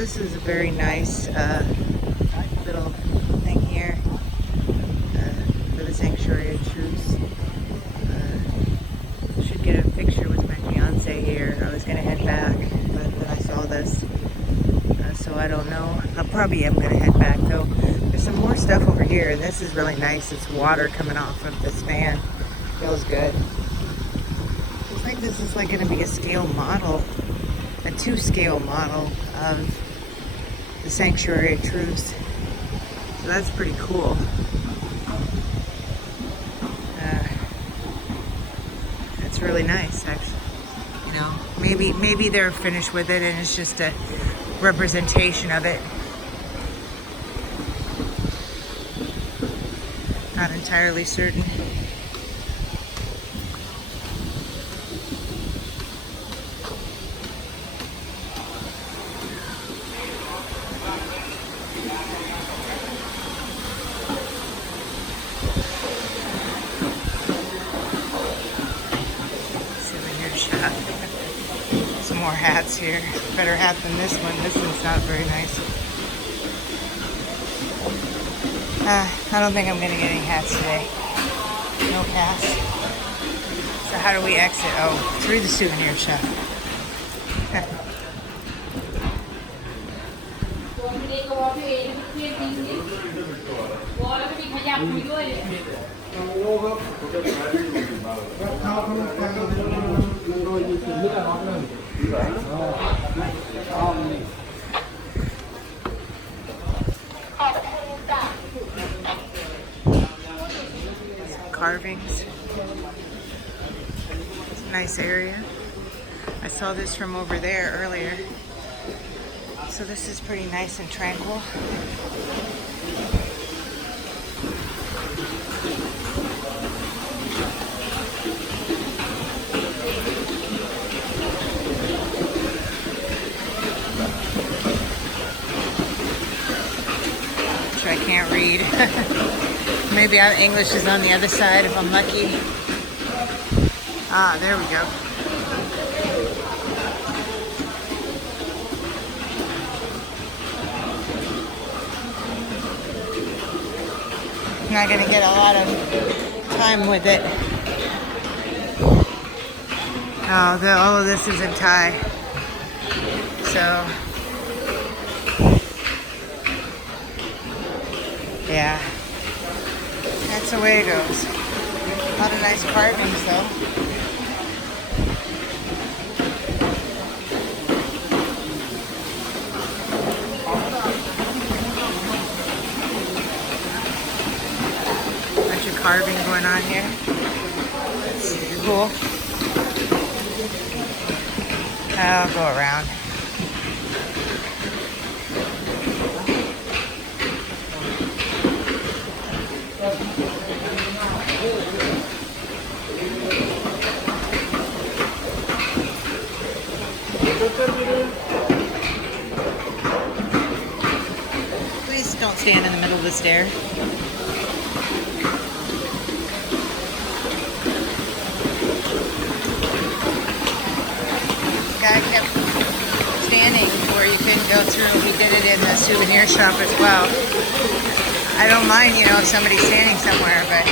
This is a very nice little thing here for the Sanctuary of Truth. Should get a picture with my fiance here. I was gonna head back, but then I saw this, so I don't know. I probably am gonna head back though. There's some more stuff over here, and this is really nice. It's water coming off of this fan. Feels good. Looks like this is like gonna be a scale model, a 2-scale model of the Sanctuary of Truth. So that's pretty cool. It's really nice, actually. You know, maybe they're finished with it and it's just a representation of it. Not entirely certain. Shop. Some more hats here. Better hat than this one. This one's not very nice. I don't think I'm going to get any hats today. No pass. So how do we exit? Oh, through the souvenir shop. Carvings. It's a nice area. I saw this from over there earlier. So this is pretty nice and tranquil. Which I can't read. Maybe English is on the other side if I'm lucky. Ah, there we go. Not gonna get a lot of time with it. Oh, all of this is in Thai. So, yeah. That's the way it goes. A lot of nice carvings though. Bunch of carving going on here. That's cool. I'll go around. Please don't stand in the middle of the stair. Guy kept standing where you couldn't go through. We did it in the souvenir shop as well. I don't mind, you know, if somebody's standing somewhere, but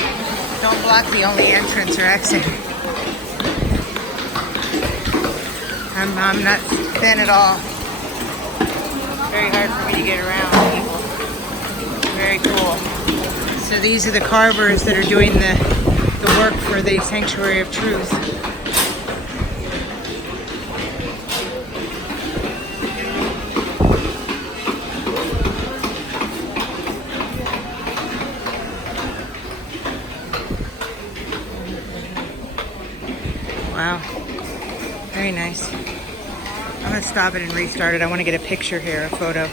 don't block the only entrance or exit. I'm not thin at all. Very hard for me to get around people. Very cool. So these are the carvers that are doing the work for the Sanctuary of Truth. Wow. Very nice. I'm going to stop it and restart it. I want to get a picture here, a photo.